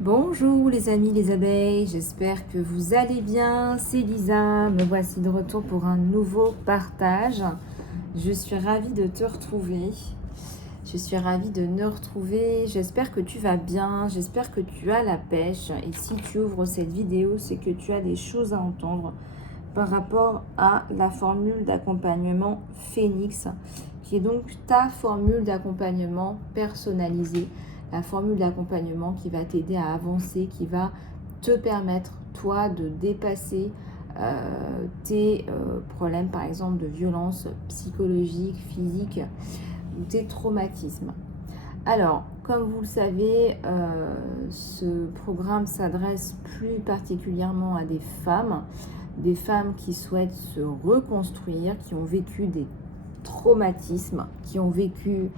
Bonjour les amis, les abeilles, j'espère que vous allez bien. C'est Lisa, me voici de retour pour un nouveau partage. Je suis ravie de te retrouver. Je suis ravie de nous retrouver. J'espère que tu vas bien, j'espère que tu as la pêche. Et si tu ouvres cette vidéo, c'est que tu as des choses à entendre par rapport à la formule d'accompagnement Phoenix, qui est donc ta formule d'accompagnement personnalisée, la formule d'accompagnement qui va t'aider à avancer, qui va te permettre, toi, de dépasser tes problèmes, par exemple, de violence psychologique, physique, ou tes traumatismes. Alors, comme vous le savez, ce programme s'adresse plus particulièrement à des femmes qui souhaitent se reconstruire, qui ont vécu des traumatismes, qui ont vécu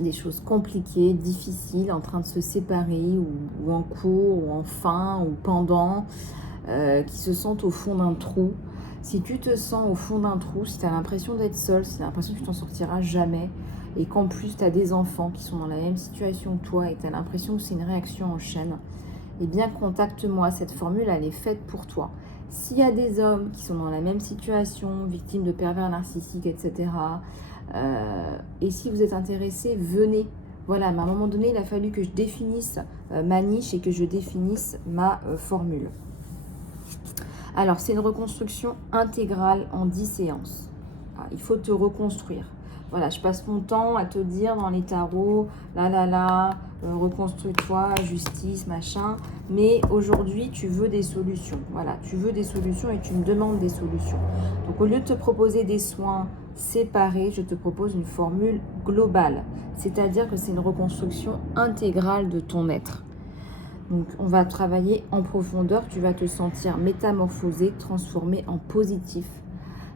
des choses compliquées, difficiles, en train de se séparer, ou en cours, ou en fin, ou pendant, qui se sentent au fond d'un trou. Si tu te sens au fond d'un trou, si tu as l'impression d'être seule, si tu as l'impression que tu t'en sortiras jamais, et qu'en plus tu as des enfants qui sont dans la même situation que toi, et tu as l'impression que c'est une réaction en chaîne, eh bien contacte-moi, cette formule elle est faite pour toi. S'il y a des hommes qui sont dans la même situation, victimes de pervers narcissiques, etc., et si vous êtes intéressé, venez. Voilà, mais à un moment donné, il a fallu que je définisse ma niche et que je définisse ma formule. Alors, c'est une reconstruction intégrale en 10 séances. Il faut te reconstruire. Voilà, je passe mon temps à te dire dans les tarots, reconstruis-toi, justice, machin. Mais aujourd'hui, tu veux des solutions. Voilà, tu veux des solutions et tu me demandes des solutions. Donc, au lieu de te proposer des soins séparés, je te propose une formule globale. C'est-à-dire que c'est une reconstruction intégrale de ton être. Donc, on va travailler en profondeur. Tu vas te sentir métamorphosé, transformé en positif.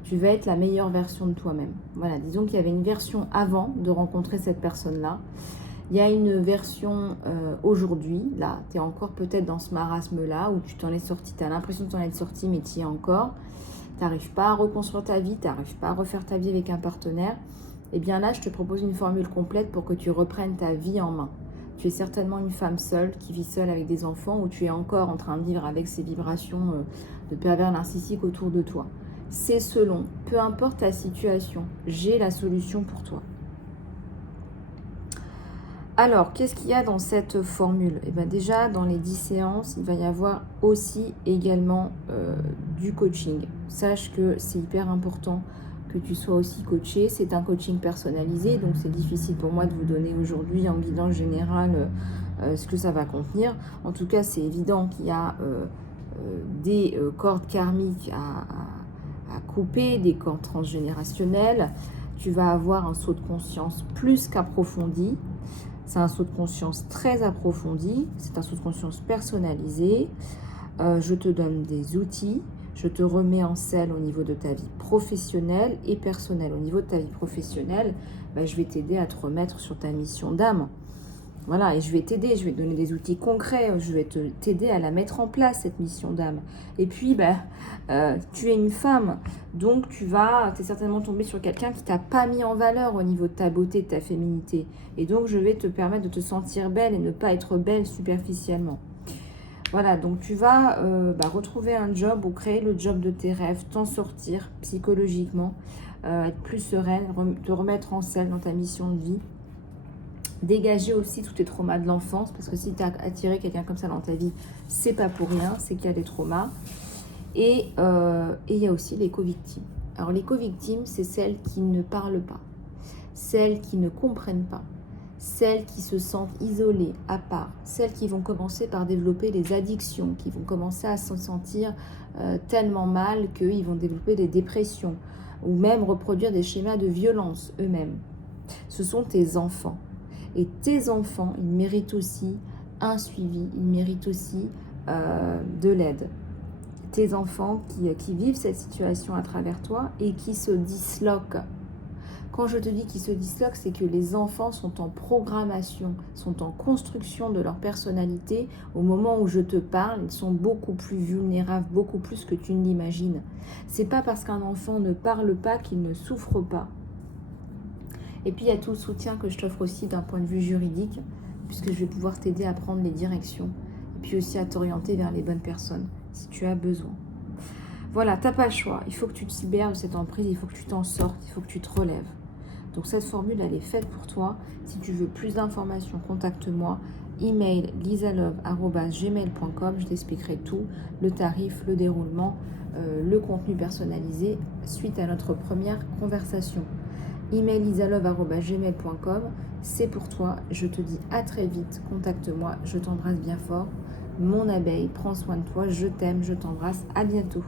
Tu vas être la meilleure version de toi-même. Voilà, disons qu'il y avait une version avant de rencontrer cette personne-là. Il y a une version aujourd'hui. Là, tu es encore peut-être dans ce marasme-là où tu t'en es sorti. Tu as l'impression de t'en être sorti, mais tu y es encore. Tu n'arrives pas à reconstruire ta vie. Tu n'arrives pas à refaire ta vie avec un partenaire. Et bien là, je te propose une formule complète pour que tu reprennes ta vie en main. Tu es certainement une femme seule, qui vit seule avec des enfants, ou tu es encore en train de vivre avec ces vibrations de pervers narcissiques autour de toi. C'est selon, peu importe ta situation, j'ai la solution pour toi. Alors, qu'est-ce qu'il y a dans cette formule? Eh bien déjà, dans les 10 séances, il va y avoir aussi également du coaching. Sache que c'est hyper important que tu sois aussi coaché. C'est un coaching personnalisé, donc c'est difficile pour moi de vous donner aujourd'hui en guidance générale ce que ça va contenir. En tout cas, c'est évident qu'il y a des cordes karmiques à couper, des cordes transgénérationnelles. Tu vas avoir un saut de conscience plus qu'approfondi. C'est un saut de conscience très approfondi. C'est un saut de conscience personnalisé. Je te donne des outils. Je te remets en selle au niveau de ta vie professionnelle et personnelle. Au niveau de ta vie professionnelle, je vais t'aider à te remettre sur ta mission d'âme. Voilà, et je vais t'aider, je vais te donner des outils concrets, je vais t'aider à la mettre en place, cette mission d'âme. Et puis, tu es une femme, donc tu es certainement tombé sur quelqu'un qui t'a pas mis en valeur au niveau de ta beauté, de ta féminité. Et donc, je vais te permettre de te sentir belle et ne pas être belle superficiellement. Voilà, donc tu vas retrouver un job ou créer le job de tes rêves, t'en sortir psychologiquement, être plus sereine, te remettre en selle dans ta mission de vie. Dégager aussi tous tes traumas de l'enfance, parce que si tu as attiré quelqu'un comme ça dans ta vie, c'est pas pour rien, c'est qu'il y a des traumas. Et il y a aussi les co-victimes. Alors les co-victimes, c'est celles qui ne parlent pas, celles qui ne comprennent pas, celles qui se sentent isolées, à part, celles qui vont commencer par développer des addictions, qui vont commencer à se sentir tellement mal qu'ils vont développer des dépressions, ou même reproduire des schémas de violence eux-mêmes. Ce sont tes enfants. Et tes enfants, ils méritent aussi un suivi, ils méritent aussi de l'aide. Tes enfants qui vivent cette situation à travers toi et qui se disloquent. Quand je te dis qu'ils se disloquent, c'est que les enfants sont en programmation, sont en construction de leur personnalité. Au moment où je te parle, ils sont beaucoup plus vulnérables, beaucoup plus que tu ne l'imagines. C'est pas parce qu'un enfant ne parle pas qu'il ne souffre pas. Et puis, il y a tout le soutien que je t'offre aussi d'un point de vue juridique, puisque je vais pouvoir t'aider à prendre les directions et puis aussi à t'orienter vers les bonnes personnes si tu as besoin. Voilà, tu n'as pas le choix. Il faut que tu te libères de cette emprise, il faut que tu t'en sortes, il faut que tu te relèves. Donc cette formule, elle est faite pour toi. Si tu veux plus d'informations, contacte-moi. Email lisalove@gmail.com. Je t'expliquerai tout, le tarif, le déroulement, le contenu personnalisé suite à notre première conversation. Email lisalove@gmail.com. C'est pour toi. Je te dis à très vite. Contacte-moi. Je t'embrasse bien fort. Mon abeille, prends soin de toi. Je t'aime, je t'embrasse. À bientôt.